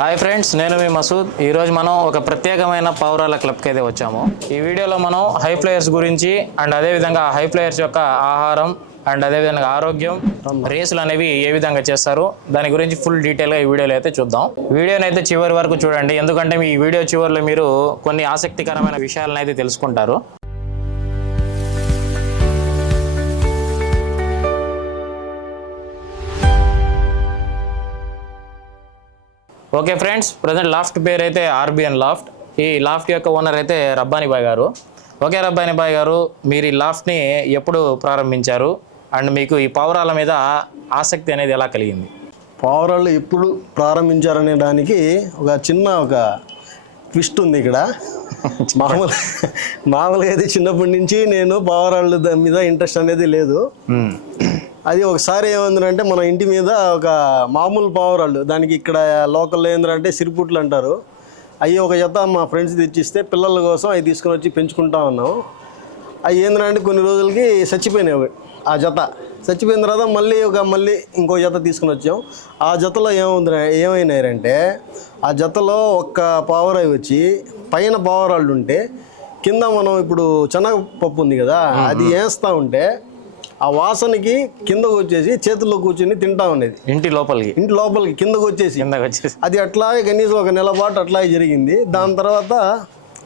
Hi friends, నేను మీ మసూద్. ఈరోజు మనం ఒక ప్రత్యేకమైన పావురాల క్లబ్కి అయితే వచ్చాము. ఈ వీడియోలో మనం హై ఫ్లయర్స్ గురించి అండ్ అదేవిధంగా హై ఫ్లయర్స్ యొక్క ఆహారం అండ్ అదేవిధంగా ఆరోగ్యం, రేసులు అనేవి ఏ విధంగా చేస్తారు దాని గురించి ఫుల్ డీటెయిల్గా ఈ వీడియోలో అయితే చూద్దాం. వీడియోని అయితే చివరి వరకు చూడండి, ఎందుకంటే ఈ వీడియో చివరిలో మీరు కొన్ని ఆసక్తికరమైన విషయాలను అయితే తెలుసుకుంటారు. ఓకే ఫ్రెండ్స్, ప్రజెంట్ లాఫ్ట్ పేరు అయితే ఆర్బిఎన్ లాఫ్ట్. ఈ లాఫ్ట్ యొక్క ఓనర్ అయితే రబ్బానీ బాయ్ గారు. ఓకే రబ్బానీ బాయ్ గారు, మీరు ఈ లాఫ్ట్ని ఎప్పుడు ప్రారంభించారు అండ్ మీకు ఈ పావురాల మీద ఆసక్తి అనేది ఎలా కలిగింది? పావురాళ్ళు ఎప్పుడు ప్రారంభించారనే దానికి ఒక ట్విస్ట్ ఉంది ఇక్కడ. మామూలుగా అయితే చిన్నప్పటి నుంచి నేను పావురాళ్ళు దాని మీద ఇంట్రెస్ట్ అనేది లేదు. అది ఒకసారి ఏమైందంటే మన ఇంటి మీద ఒక మామూలు పావురాళ్ళు, దానికి ఇక్కడ లోకల్లో ఏంటంటే సిరిపుట్లు అంటారు, అవి ఒక జత మా ఫ్రెండ్స్ తెచ్చిస్తే పిల్లల కోసం అవి తీసుకొని వచ్చి పెంచుకుంటా ఉన్నాం. అవి ఏంటంటే కొన్ని రోజులకి చచ్చిపోయినాయి. ఆ జత చచ్చిపోయిన తర్వాత మళ్ళీ ఇంకో జత తీసుకుని వచ్చాం. ఆ జతలో ఏమైనాయంటే ఆ జతలో ఒక్క పావురాయి వచ్చి పైన పావురాళ్ళు ఉంటే కింద మనం ఇప్పుడు శనగపప్పు ఉంది కదా, అది వేస్తూ ఉంటే ఆ వాసనకి కిందకు వచ్చేసి చేతుల్లో కూర్చొని తింటా ఉండేది. ఇంటి లోపలికి కిందకు వచ్చేసి అది అట్లాగే కనీసం ఒక నెల పాటు అట్లాగే జరిగింది. దాని తర్వాత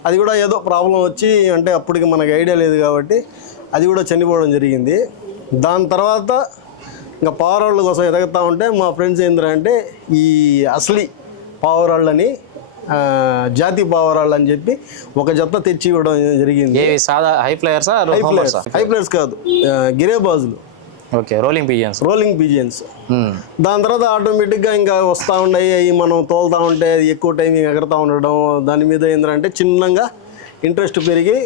అది కూడా ఏదో ప్రాబ్లం వచ్చి, అంటే అప్పటికి మనకి ఐడియా లేదు కాబట్టి అది కూడా చనిపోవడం జరిగింది. దాని తర్వాత ఇంకా పావురాళ్ళ కోసం ఎదగతా ఉంటే మా ఫ్రెండ్స్ ఏంటంటే ఈ అసలీ పావురాళ్ళని జాతి పావురాళ్ళు అని చెప్పి ఒక జత తెచ్చి ఇవ్వడం జరిగింది. హై ఫ్లయర్స్ కాదు, గిరేబాజులు. Okay, rolling pigeons. దాని తర్వాత ఆటోమేటిక్గా ఇంకా వస్తూ ఉన్నాయి. అవి మనం తోలుతూ ఉంటే ఎక్కువ టైం ఎగరతా ఉండడం, దాని మీద ఏంటంటే చిన్నగా ఇంట్రెస్ట్ పెరిగి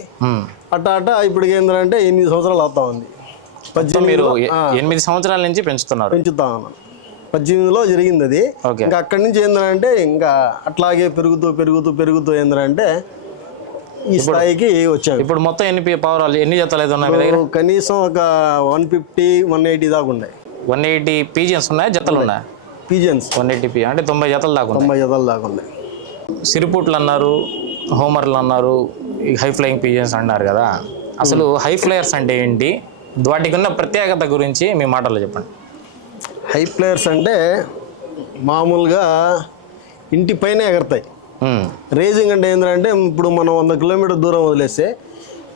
అట్ట ఇప్పటికి ఏంటంటే 8 సంవత్సరాలు అవుతా ఉంది. 8 సంవత్సరాల నుంచి పెంచుతా ఉన్నాను. 18లో జరిగింది అది. ఇంకా అక్కడి నుంచి ఏంటంటే ఇంకా అట్లాగే పెరుగుతూ ఏంటంటే ఈ స్థాయికి వచ్చాము. ఇప్పుడు మొత్తం ఎన్ని జతలు అయితే ఉన్నాయి? కనీసం ఒక 150-180 దాకా ఉన్నాయి. 180 పీజియన్స్ ఉన్నాయి, జతలు ఉన్నాయి. పీజియన్స్ 180 అంటే 90 జతలు దాకా ఉన్నాయి. సిరిపుట్లు అన్నారు, హోమర్లు అన్నారు, ఈ హై ఫ్లయింగ్ పీజియన్స్ అన్నారు కదా. అసలు హై ఫ్లయర్స్ అంటే ఏంటి, వాటికి ఉన్న ప్రత్యేకత గురించి మీ మాటల్లో చెప్పండి. హై ఫ్లయర్స్ అంటే మామూలుగా ఇంటి పైన ఎగరతాయి. రేజింగ్ అంటే ఏంటంటే ఇప్పుడు మనం 100 కిలోమీటర్ దూరం వదిలేస్తే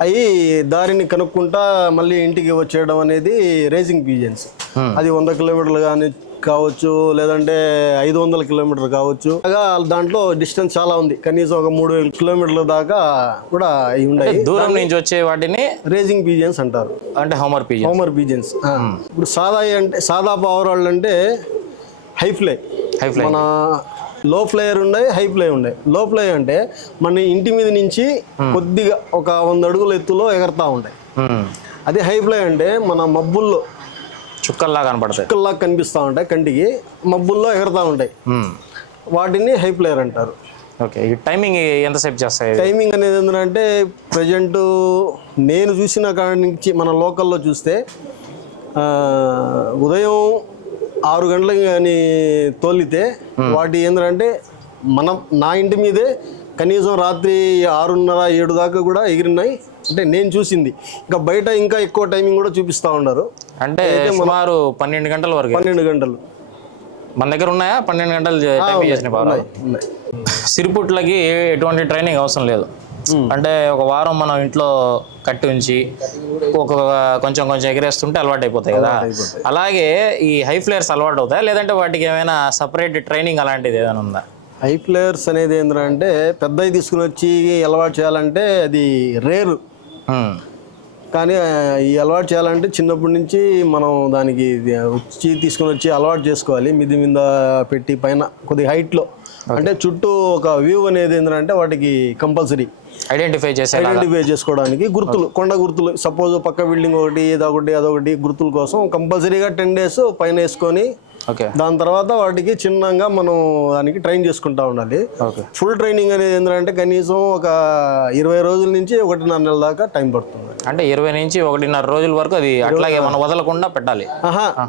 అవి దారిని కనుక్కుంటా మళ్ళీ ఇంటికి వచ్చేయడం అనేది రేజింగ్ పీజియన్స్. అది 100 కిలోమీటర్లు కానీ కావచ్చు, లేదంటే 500 కిలోమీటర్లు కావచ్చు. దాంట్లో డిస్టెన్స్ చాలా ఉంది, కనీసం ఒక 3000 కిలోమీటర్ల దాకా కూడా అవి ఉన్నాయి. దూరం నుంచి వచ్చే వాటిని రేజింగ్ పీజియన్స్ అంటారు, అంటే హోమర్ పీజియన్స్. ఇప్పుడు సాదా పావురాళ్ళు అంటే హై ఫ్లై. మన లో ఫ్లయర్ ఉన్నాయి, హై ఫ్లై ఉన్నాయి. లో ఫ్లై అంటే మన ఇంటి మీద నుంచి కొద్దిగా ఒక 100 అడుగుల ఎత్తులో ఎగరతా ఉంటాయి. అది హై ఫ్లై అంటే మన మబ్బుల్లో చుక్కల్లా కనిపిస్తూ ఉంటాయి, కంటికి మబ్బుల్లో ఎగరతా ఉంటాయి. వాటిని హై ఫ్లయర్ అంటారు. ఓకే, ఈ టైమింగ్ ఎంతసేపు చేస్తాయి? టైమింగ్ అనేది ఏంటంటే ప్రజెంట్ నేను చూసిన కాడి నుంచి మన లోకల్లో చూస్తే ఉదయం 6 గంటలకు కానీ తోలితే వాటి ఏంటంటే నా ఇంటి మీదే కనీసం రాత్రి 6:30-7 దాకా కూడా ఎగిరినాయి. అంటే నేను చూసింది. ఇంకా బయట ఇంకా ఎక్కువ టైమింగ్ కూడా చూపిస్తూ ఉన్నారు. అంటే సుమారు 12 గంటల వరకు. 12 గంటలు మన దగ్గర ఉన్నాయా? 12 గంటలు చేసిన సిరిపుట్లకి ఎటువంటి ట్రైనింగ్ అవసరం లేదు. అంటే ఒక వారం మనం ఇంట్లో కట్టి ఉంచి కొంచెం ఎగిరేస్తుంటే అలవాటు అయిపోతాయి కదా. అలాగే ఈ హై ఫ్లయర్స్ అలవాటు అవుతాయి, లేదంటే వాటికి ఏమైనా సపరేట్ ట్రైనింగ్ అలాంటిది ఏదైనా ఉందా? హై ఫ్లయర్స్ అనేది ఏంటంటే పెద్దవి తీసుకుని వచ్చి అలవాటు చేయాలంటే అది రేరు. కానీ ఈ అలవాటు చేయాలంటే చిన్నప్పటి నుంచి మనం దానికి తీసుకుని వచ్చి అలవాటు చేసుకోవాలి. మిది మీద పెట్టి పైన కొద్దిగా హైట్లో, అంటే చుట్టూ ఒక వ్యూ అనేది ఏంటంటే వాటికి కంపల్సరీ ఐడెంటిఫై చేసుకోవడానికి గుర్తులు, కొండ గుర్తులు. సపోజ్ పక్క బిల్డింగ్ ఒకటి అదొకటి గుర్తుల కోసం కంపల్సరీగా 10 days పైన వేసుకొని దాని తర్వాత వాటికి చిన్నగా మనం దానికి ట్రైన్ చేసుకుంటా ఉండాలి. ఫుల్ ట్రైనింగ్ అనేది ఏంటంటే కనీసం ఒక 20 రోజుల నుంచి 1.5 నెలల దాకా టైం పడుతుంది. అంటే 20 నుంచి 1.5 రోజుల వరకు అది అట్లాగే మనం వదలకుండా పెట్టాలి.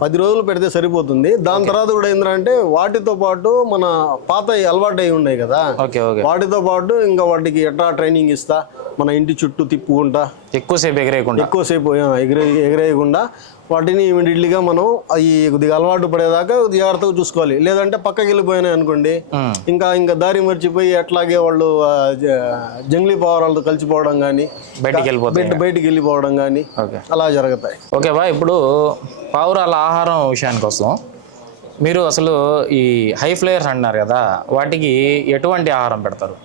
10 రోజులు పెడితే సరిపోతుంది. దాని తర్వాత కూడా ఏంటంటే వాటితో పాటు మన పాత అలవాటు అయి ఉన్నాయి కదా, ఓకే ఓకే, వాటితో పాటు ఇంకా వాటికి ఎట్లా ట్రైనింగ్ ఇస్తా, మన ఇంటి చుట్టూ తిప్పుకుంటా ఎక్కువసేపు ఎగరేయకుండా వాటిని ఇమీడియట్లీగా మనం అవి కొద్దిగా అలవాటు పడేదాకా జాగ్రత్తగా చూసుకోవాలి. లేదంటే పక్కకి వెళ్ళిపోయినాయి అనుకోండి, ఇంకా దారి మర్చిపోయి అట్లాగే వాళ్ళు జంగ్లీ పావురాలతో కలిసిపోవడం కానీ, బయటికి వెళ్ళిపోవడం కానీ అలా జరుగుతాయి. ఓకే బా, ఇప్పుడు పావురాల ఆహారం విషయానికి వస్తాం. మీరు అసలు ఈ హై ఫ్లైయర్స్ అంటున్నారు కదా, వాటికి ఎటువంటి ఆహారం పెడతారు?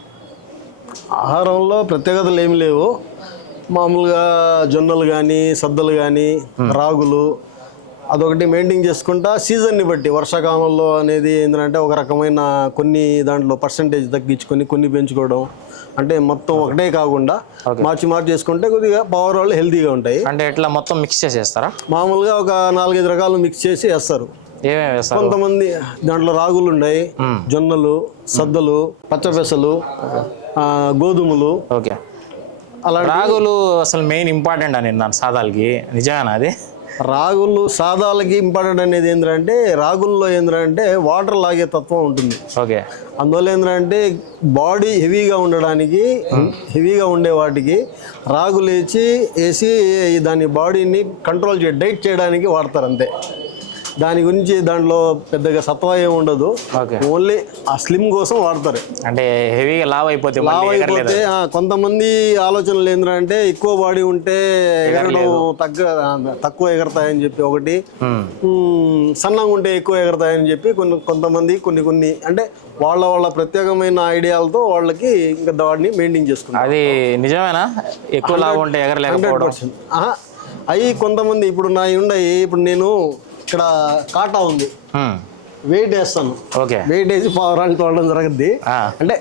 ఆహారంలో ప్రత్యేకతలు ఏమి లేవు. మామూలుగా జొన్నలు కానీ, సద్దలు కానీ, రాగులు అదొకటి మెయింటైన్ చేసుకుంటా సీజన్ని బట్టి. వర్షాకాలంలో అనేది ఏంటంటే ఒక రకమైన కొన్ని దాంట్లో పర్సంటేజ్ తగ్గించుకొని కొన్ని పెంచుకోవడం, అంటే మొత్తం ఒకటే కాకుండా మార్చి చేసుకుంటే కొద్దిగా పావురాళ్ళు హెల్తీగా ఉంటాయి. అంటే ఎట్లా మొత్తం మిక్స్ చేసేస్తారా? మామూలుగా ఒక 4-5 రకాలు మిక్స్ చేసి వేస్తారు. ఏమేమి వేస్తారు? కొంతమంది దాంట్లో రాగులు ఉన్నాయి, జొన్నలు, సద్దలు, పచ్చపెసలు, గోధుమలు. ఓకే, అలా రాగులు అసలు మెయిన్ ఇంపార్టెంట్ అని విన్నాను సాదాలకి, నిజమేనా అది? రాగులు సాదాలకి ఇంపార్టెంట్ అనేది ఏంటంటే రాగుల్లో ఏంటంటే వాటర్ లాగే తత్వం ఉంటుంది. ఓకే, అందువల్ల ఏంటంటే బాడీ హెవీగా ఉండడానికి, హెవీగా ఉండే వాటికి రాగులు వేసి దాని బాడీని కంట్రోల్ డైట్ చేయడానికి వాడతారు అంతే. దాని గురించి దాంట్లో పెద్దగా సత్వ ఏమి ఉండదు, ఓన్లీ ఆ స్లిమ్ కోసం వాడతారు. అంటే హెవీగా లావ్ అయిపోతే కొంతమంది ఆలోచనలు ఏంటంటే ఎక్కువ బాడీ ఉంటే ఎగరడం తక్కువ ఎగరతాయని చెప్పి ఒకటి, సన్నంగా ఉంటే ఎక్కువ ఎగరతాయని చెప్పి కొంతమంది కొన్ని అంటే వాళ్ళ ప్రత్యేకమైన ఐడియాలతో వాళ్ళకి ఇంకా వాడిని మెయింటైన్ చేసుకుంటారు. అది నిజమేనా? ఎక్కువ లావ్ ఉంటే ఎగరలేకపోవడం? అవి కొంతమంది ఇప్పుడు ఇప్పుడు నేను ఇక్కడ కాటా ఉంది, వెయిట్ వేస్తాను, వెయిట్ వేసి పావురాలు తోడడం జరుగుద్ది. అంటే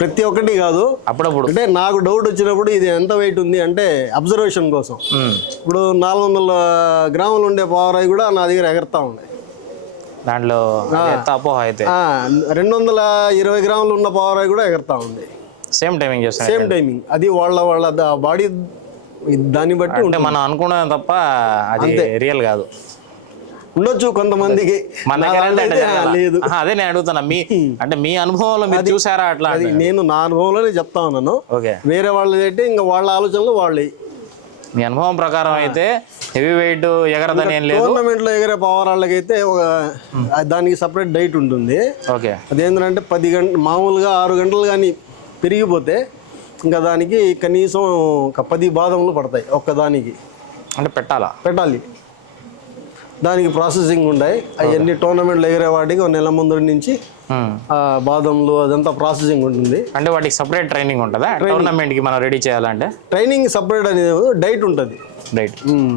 ప్రతి ఒక్కటి కాదు, అప్పుడప్పుడు అంటే నాకు డౌట్ వచ్చినప్పుడు ఇది ఎంత వెయిట్ ఉంది అంటే అబ్జర్వేషన్ కోసం. ఇప్పుడు 400 గ్రాములు ఉండే పావురాయి కూడా నా దగ్గర ఎగరతా ఉన్నాయి. దాంట్లో 220 గ్రాములు ఉన్న పావురాయి కూడా ఎగరతా ఉంది. Same timing. అది వాళ్ళ బాడీ దాన్ని బట్టి మనం అనుకున్నది తప్ప అది రియల్ కాదు. ఉండొచ్చు కొంతమందికి, లేదు. అదే నేను అడుగుతున్నా, మీ అనుభవంలో మీరు చూసారా అట్లా? నేను నా అనుభవంలోనే చెప్తా ఉన్నాను. వేరే వాళ్ళది అయితే ఇంకా వాళ్ళ ఆలోచనలు వాళ్ళవి. మీ అనుభవం ప్రకారం అయితే హెవీ వెయిట్ ఎగరదని ఏం లేదు. టోర్నమెంట్ లో ఎగరే పావురాళ్ళకైతే దానికి సపరేట్ డైట్ ఉంటుంది. అదేంటంటే 10 గంటలు మామూలుగా 6 గంటలు కానీ పెరిగిపోతే ఇంకా దానికి కనీసం ఒక 10 బాదములు పడతాయి ఒక్కదానికి. అంటే పెట్టాలి. దానికి ప్రాసెసింగ్ ఉంటాయి. అవన్నీ టోర్నమెంట్లు ఎగిరే వాటికి 1 నెల ముందు నుంచి బాదంలు అదంతా ప్రాసెసింగ్ ఉంటుంది. అంటే వాటికి సపరేట్ ట్రైనింగ్ ఉంటుందా? టోర్నమెంట్ కి మనం రెడీ చేయాలంటే ట్రైనింగ్ సపరేట్ అనేది డైట్ ఉంటుంది.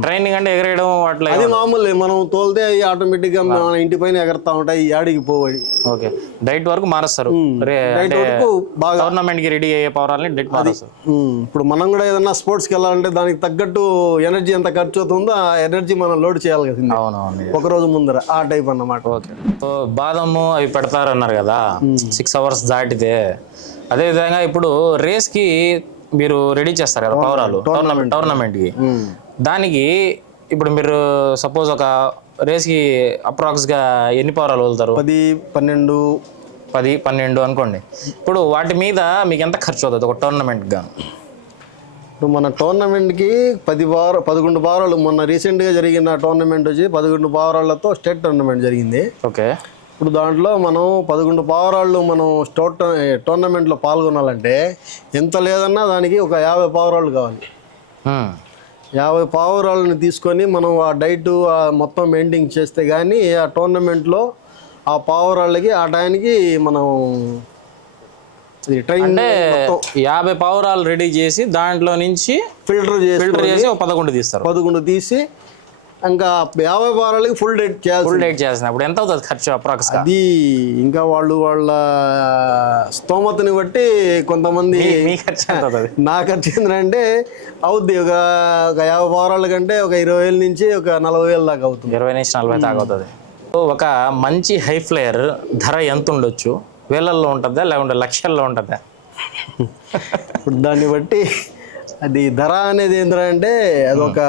ట్రైనింగ్ అంటే ఎగరేయడం అట్లా అది మామూలు, మనం తోలితే అవి ఆటోమేటిక్ గా మన ఇంటి పైన ఎగరతా ఉంటాయి, యాడికి పోవాలి. ఓకే, డైట్ వరకు మారుస్తారు. టోర్నమెంట్ కి రెడీ అయ్యే పవరాలని డైట్ మారుస్తారు. ఇప్పుడు మనం కూడా ఏదన్నా స్పోర్ట్స్కి వెళ్ళాలంటే దానికి తగ్గట్టు ఎనర్జీ ఎంత ఖర్చు అవుతుందో ఆ ఎనర్జీ మనం లోడ్ చేయాలి కదా. అవునవును, ఒక రోజు ముందర ఆ టైప్ అన్నమాట. ఓకే, బాదము అవి పెడతారన్నారు కదా 6 hours దాటితే. అదేవిధంగా ఇప్పుడు రేస్ కి మీరు రెడీ చేస్తారు కదా పవరాలు టోర్నమెంట్ కి, దానికి ఇప్పుడు మీరు సపోజ్ ఒక రేస్కి అప్రాక్స్గా ఎన్ని పవరాలు వదులుతారు? 10-12 అనుకోండి. ఇప్పుడు వాటి మీద మీకు ఎంత ఖర్చు అవుతుంది ఒక టోర్నమెంట్కి గాను? ఇప్పుడు మన టోర్నమెంట్కి 11 పవరాలు, మొన్న రీసెంట్గా జరిగిన టోర్నమెంట్ వచ్చి 11 పవరాలతో స్టేట్ టోర్నమెంట్ జరిగింది. ఓకే, ఇప్పుడు దాంట్లో మనం 11 పవరాళ్ళు మనం టోర్నమెంట్లో పాల్గొనాలంటే ఎంత లేదన్నా దానికి ఒక 50 పవరాళ్ళు కావాలి. 50 పావురాలను తీసుకొని మనం ఆ డైట్ మొత్తం మెయింటైన్ చేస్తే కానీ ఆ టోర్నమెంట్లో ఆ పావురాళ్ళకి ఆ టైంకి మనం అంటే 50 పావురాలు రెడీ చేసి దాంట్లో నుంచి ఫిల్టర్ చేసి 11 తీస్తారు. 11 తీసి ఇంకా 50 పావురాలకి ఫుల్ డైట్ చేసినప్పుడు ఎంత అవుతుంది ఖర్చు అప్రాక్స్? అది ఇంకా వాళ్ళ స్తోమతని బట్టి కొంతమంది. నా ఖర్చు ఏంటంటే అవుద్ది ఒక 50 పావురాల కంటే ఒక 20,000 నుంచి ఒక 40,000 దాకా అవుతుంది. 20 నుంచి 40 దాకా అవుతుంది. ఒక మంచి హై ఫ్లైయర్ ధర ఎంత ఉండొచ్చు? వేలల్లో ఉంటుందా లేకుంటే లక్షల్లో ఉంటుందా? ఇప్పుడు దాన్ని బట్టి అది ధర అనేది ఏంటంటే అదొక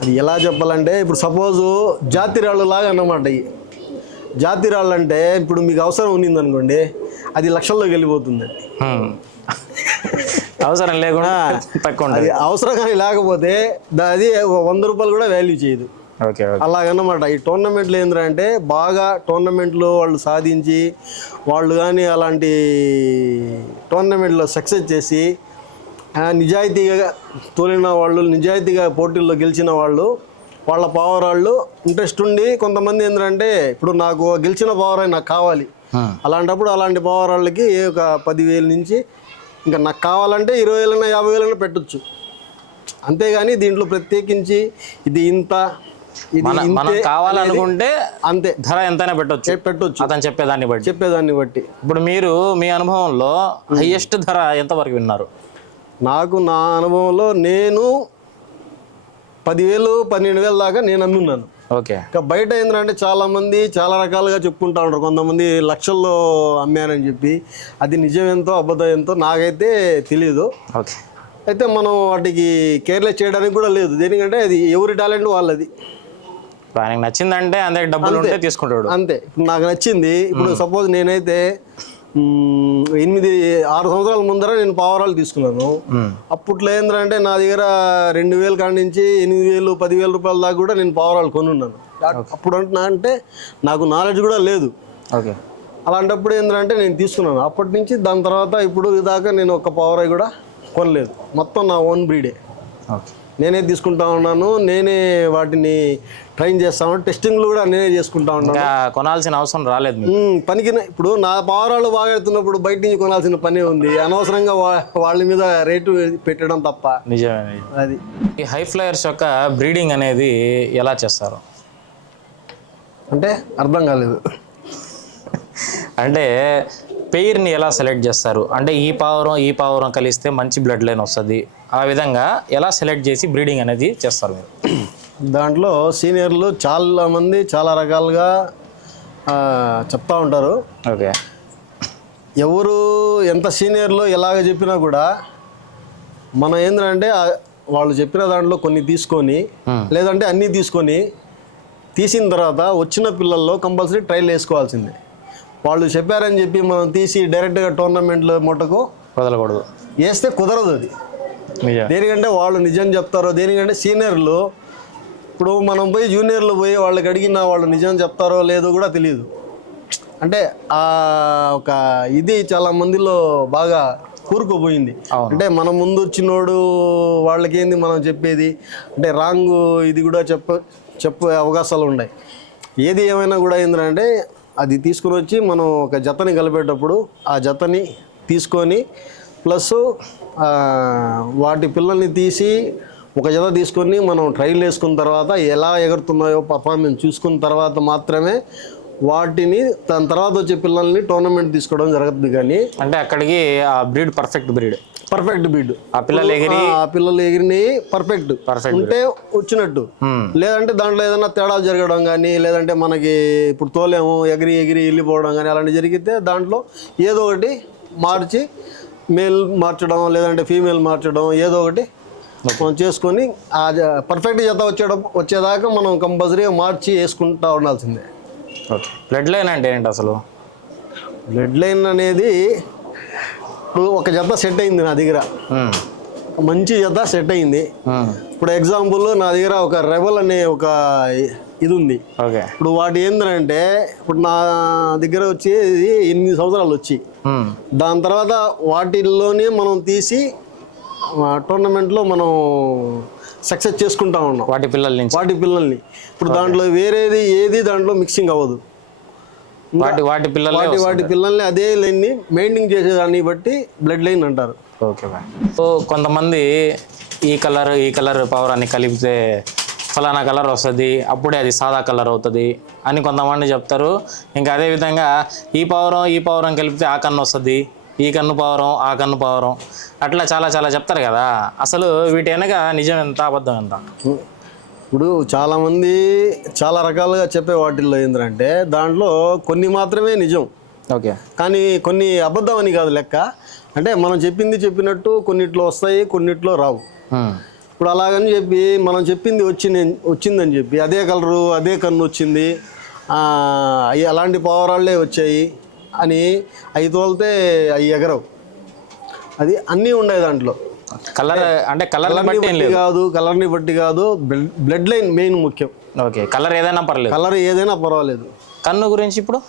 అది ఎలా చెప్పాలంటే ఇప్పుడు సపోజు జాతిరాళ్ళు లాగా అన్నమాట. ఈ జాతిరాళ్ళు అంటే ఇప్పుడు మీకు అవసరం ఉన్నింది అనుకోండి, అది లక్షల్లోకి వెళ్ళిపోతుంది. అవసరం లేకుండా తక్కువ అది అవసరం కానీ లేకపోతే అది 100 రూపాయలు కూడా వాల్యూ చేయదు. ఓకే. అలాగన్నమాట. ఈ టోర్నమెంట్లు ఏంటంటే బాగా టోర్నమెంట్లు వాళ్ళు సాధించి వాళ్ళు కానీ అలాంటి టోర్నమెంట్లో సక్సెస్ చేసి నిజాయితీగా తోలిన వాళ్ళు, నిజాయితీగా పోటీల్లో గెలిచిన వాళ్ళు, వాళ్ళ పావురాళ్ళు ఇంట్రెస్ట్ ఉండి కొంతమంది ఏంటంటే ఇప్పుడు నాకు గెలిచిన పావురాయి నాకు కావాలి, అలాంటప్పుడు అలాంటి పావురాళ్ళకి ఒక 10,000 నుంచి ఇంకా నాకు కావాలంటే 20,000 50,000 పెట్టచ్చు. అంతేగాని దీంట్లో ప్రత్యేకించి ఇది ఇంత మనం కావాలనుకుంటే అంతే ధర ఎంతైనా పెట్టొచ్చు అతను చెప్పేదాన్ని బట్టి. ఇప్పుడు మీరు మీ అనుభవంలో హైయెస్ట్ ధర ఎంతవరకు విన్నారు? నాకు నా అనుభవంలో నేను 10,000 12,000 దాకా నేను అమ్మున్నాను. ఓకే. ఇంకా బయట ఏంటంటే చాలామంది చాలా రకాలుగా చెప్పుకుంటా ఉంటారు. కొంతమంది లక్షల్లో అమ్మారని చెప్పి, అది నిజం ఎంతో అబద్ధం ఎంతో నాకైతే తెలియదు. ఓకే. అయితే మనం వాటికి కేర్లెస్ చేయడానికి కూడా లేదు. దేనికంటే అది ఎవరి టాలెంట్ వాళ్ళది. ఆయనకు నచ్చిందంటే అందరికి డబ్బులు ఉంటే తీసుకుంటాడు అంతే. ఇప్పుడు నాకు నచ్చింది. ఇప్పుడు సపోజ్ నేనైతే 6 సంవత్సరాల ముందర నేను పావురాలు తీసుకున్నాను. అప్పట్లో ఏంటంటే నా దగ్గర 2,000 కాడి నుంచి 8,000 10,000 రూపాయల దాకా కూడా నేను పావురాలు కొనున్నాను. అప్పుడు అంటే నాకు నాలెడ్జ్ కూడా లేదు. ఓకే. అలాంటప్పుడు ఏంటంటే నేను తీసుకున్నాను. అప్పటి నుంచి దాని తర్వాత ఇప్పుడు దాకా నేను ఒక్క పావురాయి కూడా కొనలేదు. మొత్తం నా ఓన్ బ్రీడే. ఓకే. నేనే తీసుకుంటా ఉన్నాను, నేనే వాటిని ట్రైన్ చేస్తాను, టెస్టింగ్లు కూడా నేనే చేసుకుంటా ఉన్నాను. కొనాల్సిన అవసరం రాలేదు పనికి. ఇప్పుడు నా పావురాలు బాగా ఎడుతున్నప్పుడు బయట నుంచి కొనాల్సిన పనే ఉంది. అనవసరంగా వాళ్ళ మీద రేటు పెట్టడం తప్ప. నిజమే. అది ఈ హై ఫ్లైయర్స్ యొక్క బ్రీడింగ్ అనేది ఎలా చేస్తారు అంటే అర్థం కాలేదు. అంటే పెయిర్ని ఎలా సెలెక్ట్ చేస్తారు? అంటే ఈ పావురం కలిస్తే మంచి బ్లడ్ లైన్ వస్తుంది, ఆ విధంగా ఎలా సెలెక్ట్ చేసి బ్రీడింగ్ అనేది చేస్తారు మీరు? దాంట్లో సీనియర్లు చాలామంది చాలా రకాలుగా చెప్తా ఉంటారు. ఓకే. ఎవరు ఎంత సీనియర్లో ఎలాగ చెప్పినా కూడా మనం ఏంటంటే వాళ్ళు చెప్పిన దాంట్లో కొన్ని తీసుకొని, లేదంటే అన్నీ తీసుకొని తీసిన తర్వాత వచ్చిన పిల్లల్లో కంపల్సరీ ట్రైల్ వేసుకోవాల్సిందే. వాళ్ళు చెప్పారని చెప్పి మనం తీసి డైరెక్ట్గా టోర్నమెంట్లో ముట్టకు వదలకూడదు. వేస్తే కుదరదు అది. దేనికంటే వాళ్ళు నిజం చెప్తారో, దేనికంటే సీనియర్లు ఇప్పుడు మనం పోయి జూనియర్లు పోయి వాళ్ళకి అడిగినా వాళ్ళు నిజం చెప్తారో లేదో కూడా తెలియదు. అంటే ఒక ఇది చాలా మందిలో బాగా కూరుకుపోయింది. అంటే మన ముందు వచ్చినోడు వాళ్ళకేంది మనం చెప్పేది అంటే రాంగ్ ఇది కూడా చెప్పే అవకాశాలు ఉన్నాయి. ఏది ఏమైనా కూడా ఏంటంటే అది తీసుకుని వచ్చి మనం ఒక జతని కలిపేటప్పుడు ఆ జతని తీసుకొని ప్లస్ వాటి పిల్లల్ని తీసి ఒక జత తీసుకొని మనం ట్రైల్ వేసుకున్న తర్వాత ఎలా ఎగురుతున్నాయో పర్ఫార్మెన్స్ చూసుకున్న తర్వాత మాత్రమే వాటిని దాని తర్వాత వచ్చే పిల్లల్ని టోర్నమెంట్ తీసుకోవడం జరుగుతుంది. కానీ అంటే అక్కడికి ఆ బ్రీడ్ పర్ఫెక్ట్ బ్రీడ్ ఆ పిల్లలు ఎగిరిని పర్ఫెక్ట్ ఉంటే వచ్చినట్టు. లేదంటే దాంట్లో ఏదైనా తేడాలు జరగడం కానీ, లేదంటే మనకి ఇప్పుడు తోలేము ఎగిరి వెళ్ళిపోవడం కానీ అలాంటి జరిగితే దాంట్లో ఏదో ఒకటి మార్చి మేల్ మార్చడం లేదంటే ఫీమేల్ మార్చడం ఏదో ఒకటి మనం చేసుకొని ఆ పర్ఫెక్ట్ జత వచ్చేదాకా మనం కంపల్సరీగా మార్చి వేసుకుంటా ఉండాల్సిందే. ఓకే. బ్లడ్ లైన్ అంటే ఏంటి అసలు? బ్లడ్ లైన్ అనేది ఇప్పుడు ఒక జత సెట్ అయింది నా దగ్గర, మంచి జత సెట్ అయింది. ఇప్పుడు ఎగ్జాంపుల్ నా దగ్గర ఒక రెబల్ అనే ఒక ఇది ఉంది. ఇప్పుడు వాటి ఏంటంటే ఇప్పుడు నా దగ్గర వచ్చేది 8 సంవత్సరాలు వచ్చి దాని తర్వాత వాటిల్లోనే మనం తీసి టోర్నమెంట్లో మనం సక్సెస్ చేసుకుంటా ఉన్నాం వాటి పిల్లల్ని. ఇప్పుడు దాంట్లో వేరేది ఏది దాంట్లో మిక్సింగ్ అవ్వదు. వాటి పిల్లల్ని అదే లైన్ని మెయింటైన్ చేసేదాన్ని బట్టి బ్లడ్ లైన్ అంటారు. ఓకే. సో కొంతమంది ఈ కలర్ పవరాన్ని కలిపితే ఫలానా కలర్ వస్తుంది, అప్పుడే అది సాదా కలర్ అవుతుంది అని కొంతమంది చెప్తారు. ఇంకా అదేవిధంగా ఈ పవరం కలిపితే ఆ కన్ను వస్తుంది, ఈ కన్ను పావురం ఆ కన్ను పావురం అట్లా చాలా చాలా చెప్తారు కదా. అసలు వీటి వెనక నిజం ఎంత అబద్ధం ఎంత? ఇప్పుడు చాలామంది చాలా రకాలుగా చెప్పే వాటిల్లో ఏంటంటే దాంట్లో కొన్ని మాత్రమే నిజం. ఓకే. కానీ కొన్ని అబద్ధం అని కాదు లెక్క. అంటే మనం చెప్పింది చెప్పినట్టు కొన్నిట్లో వస్తాయి, కొన్నిట్లో రావు. ఇప్పుడు అలాగని చెప్పి మనం చెప్పింది వచ్చిందని చెప్పి అదే కలరు అదే కన్ను వచ్చింది, అవి అలాంటి పావురాళ్ళే వచ్చాయి అని అవి తోలితే అవి ఎగరవు. అది అన్నీ ఉన్నాయి దాంట్లో. కలర్ అంటే కలర్ని బట్టి కాదు, బ్లడ్ లైన్ మెయిన్ ముఖ్యం. ఓకే, కలర్ ఏదైనా పర్వాలేదు. కన్ను గురించి ఇప్పుడు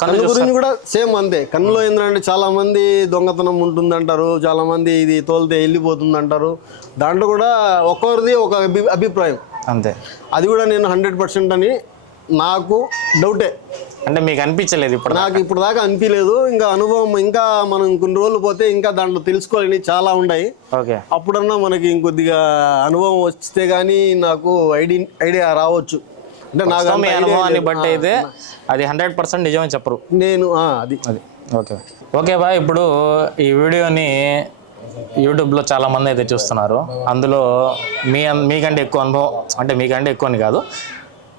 కన్ను గురించి కూడా సేమ్ అంతే. కన్నులో ఏంటంటే చాలా మంది దొంగతనం ఉంటుంది అంటారు, చాలా మంది ఇది తోలితే వెళ్ళిపోతుంది అంటారు. దాంట్లో కూడా ఒక్కొక్కరిది ఒక అభిప్రాయం అంతే. అది కూడా నేను 100% అని నాకు డౌటే. అంటే మీకు అనిపించలేదు? ఇప్పుడు నాకు ఇప్పుడు దాకా అనిపించలేదు. ఇంకా అనుభవం, ఇంకా మనం కొన్ని రోజులు పోతే ఇంకా దాంట్లో తెలుసుకోలేని చాలా ఉన్నాయి. ఓకే, అప్పుడన్నా మనకి ఇంకొద్దిగా అనుభవం వస్తే కానీ నాకు ఐడియా రావచ్చు. అంటే నాకు అనుభవాన్ని బట్టి అయితే అది 100% నిజమని చెప్పరు నేను. అది ఓకే ఓకే బాయ్. ఇప్పుడు ఈ వీడియోని యూట్యూబ్లో చాలామంది అయితే చూస్తున్నారు. అందులో మీకంటే ఎక్కువ అనుభవం, అంటే మీకంటే ఎక్కువని కాదు,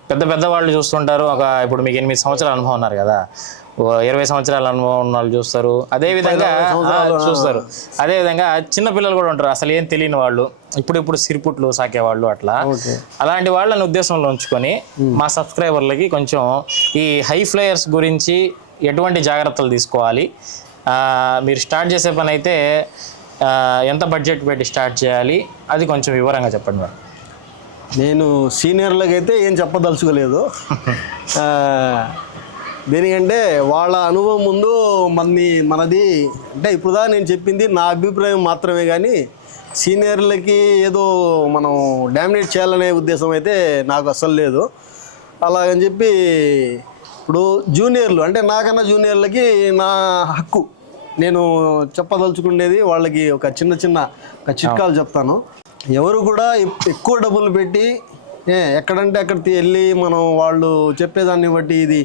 పెద్ద వాళ్ళు చూస్తుంటారు. ఇప్పుడు మీకు 8 సంవత్సరాల అనుభవం ఉన్నారు కదా, 20 సంవత్సరాల అనుభవం ఉన్న వాళ్ళు చూస్తారు, అదేవిధంగా చూస్తారు. అదేవిధంగా చిన్నపిల్లలు కూడా ఉంటారు, అసలు ఏం తెలియని వాళ్ళు, ఇప్పుడు సిరిపుట్లు సాకేవాళ్ళు. అలాంటి వాళ్ళని ఉద్దేశంలో ఉంచుకొని మా సబ్స్క్రైబర్లకి కొంచెం ఈ హై ఫ్లైయర్స్ గురించి ఎటువంటి జాగ్రత్తలు తీసుకోవాలి, మీరు స్టార్ట్ చేసే పని అయితే ఎంత బడ్జెట్ పెట్టి స్టార్ట్ చేయాలి, అది కొంచెం వివరంగా చెప్పండి మరి. నేను సీనియర్లకి అయితే ఏం చెప్పదలుచుకోలేదు. దేనికంటే వాళ్ళ అనుభవం ముందు మనది అంటే ఇప్పుడుదా నేను చెప్పింది నా అభిప్రాయం మాత్రమే, కానీ సీనియర్లకి ఏదో మనం డామినేట్ చేయాలనే ఉద్దేశం అయితే నాకు అస్సలు లేదు. అలాగని చెప్పి ఇప్పుడు జూనియర్లు అంటే నాకన్నా జూనియర్లకి నా హక్కు, నేను చెప్పదలుచుకునేది వాళ్ళకి ఒక చిన్న చిట్కాలు చెప్తాను. ఎవరు కూడా ఎక్కువ డబ్బులు పెట్టి ఎక్కడంటే అక్కడికి వెళ్ళి మనం వాళ్ళు చెప్పేదాన్ని బట్టి ఇది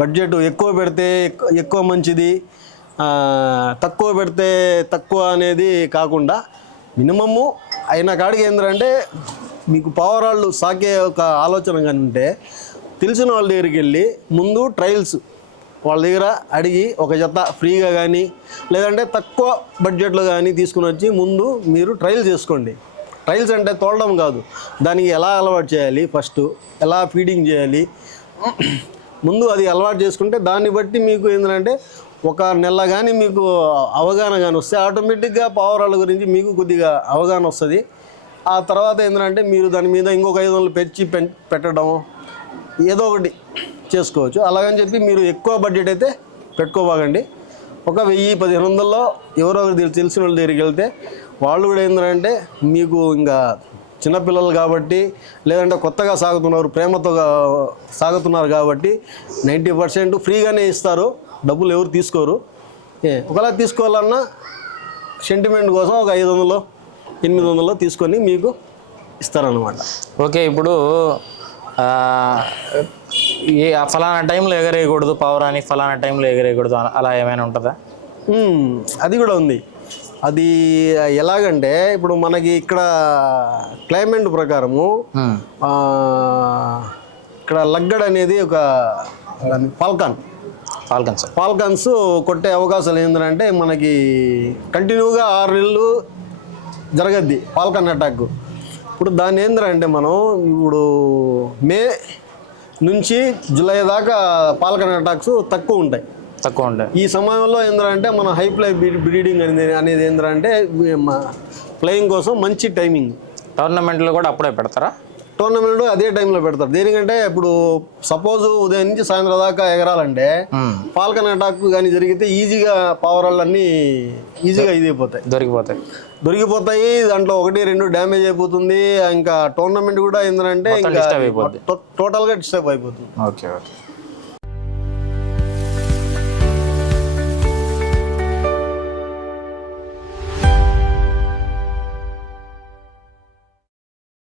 బడ్జెట్ ఎక్కువ పెడితే ఎక్కువ మంచిది, తక్కువ పెడితే తక్కువ అనేది కాకుండా మినిమము అయిన కాడికి ఏంటంటే మీకు పావురాళ్ళు సాకే ఒక ఆలోచన కానీ ఉంటే తెలిసిన వాళ్ళ దగ్గరికి వెళ్ళి ముందు ట్రయల్స్ వాళ్ళ దగ్గర అడిగి ఒక జత ఫ్రీగా కానీ లేదంటే తక్కువ బడ్జెట్లో కానీ తీసుకుని వచ్చి ముందు మీరు ట్రయల్ చేసుకోండి. ట్రయల్స్ అంటే తోలడం కాదు, దానికి ఎలా అలవాటు చేయాలి, ఫస్ట్ ఎలా ఫీడింగ్ చేయాలి, ముందు అది అలవాటు చేసుకుంటే దాన్ని బట్టి మీకు ఏంటంటే ఒక నెల కానీ మీకు అవగాహన కానీ వస్తే ఆటోమేటిక్గా పావురాళ్ళ గురించి మీకు కొద్దిగా అవగాహన వస్తుంది. ఆ తర్వాత ఏంటంటే మీరు దాని మీద ఇంకొక 500 పెట్టడం ఏదో ఒకటి చేసుకోవచ్చు. అలాగని చెప్పి మీరు ఎక్కువ బడ్జెట్ అయితే పెట్టుకోబాగండి. ఒక 1000-1500లో ఎవరో తెలిసిన వాళ్ళ దగ్గరికి వెళ్తే వాళ్ళు కూడా ఏంటంటే మీకు ఇంకా చిన్నపిల్లలు కాబట్టి లేదంటే కొత్తగా సాగుతున్నారు, ప్రేమతో సాగుతున్నారు కాబట్టి 90% ఫ్రీగానే ఇస్తారు, డబ్బులు ఎవరు తీసుకోరు. ఒకవేళ తీసుకోవాలన్నా సెంటిమెంట్ కోసం ఒక 500-800 తీసుకొని మీకు ఇస్తారన్నమాట. ఓకే, ఇప్పుడు ఫలానా టైంలో ఎగరేయకూడదు పావురాని, ఫలానా టైంలో ఎగరేయకూడదు అలా ఏమైనా ఉంటుందా? అది కూడా ఉంది. అది ఎలాగంటే ఇప్పుడు మనకి ఇక్కడ క్లైమేట్ ప్రకారము ఇక్కడ లగ్గడ్ అనేది ఒక ఫాల్కన్స్ కొట్టే అవకాశాలు ఏంటంటే మనకి కంటిన్యూగా 6 నెలలు జరగద్ది ఫాల్కన్ అటాక్. ఇప్పుడు దాన్ని ఏంటంటే మనం ఇప్పుడు మే నుంచి జూలై దాకా ఫాల్కన్ అటాక్స్ తక్కువ ఉంటాయి. ఈ సమయంలో ఏంటంటే మన హై ఫ్లై బ్రీడింగ్ అనేది ఏంటంటే ఫ్లయింగ్ కోసం మంచి టైమింగ్. టోర్నమెంట్లో కూడా అప్పుడే పెడతారా? టోర్నమెంట్ అదే టైంలో పెడతారు. దేనికంటే ఇప్పుడు సపోజ్ ఉదయం నుంచి సాయంత్రం దాకా ఎగరాలంటే ఫాల్కన్ అటాక్ కానీ జరిగితే ఈజీగా పావురాళ్ళన్నీ ఈజీగా దొరికిపోతాయి. దాంట్లో 1-2 డ్యామేజ్ అయిపోతుంది. ఇంకా టోర్నమెంట్ కూడా ఏంటంటే ఇంకా టోటల్గా డిస్టర్బ్ అయిపోతుంది. ఓకే.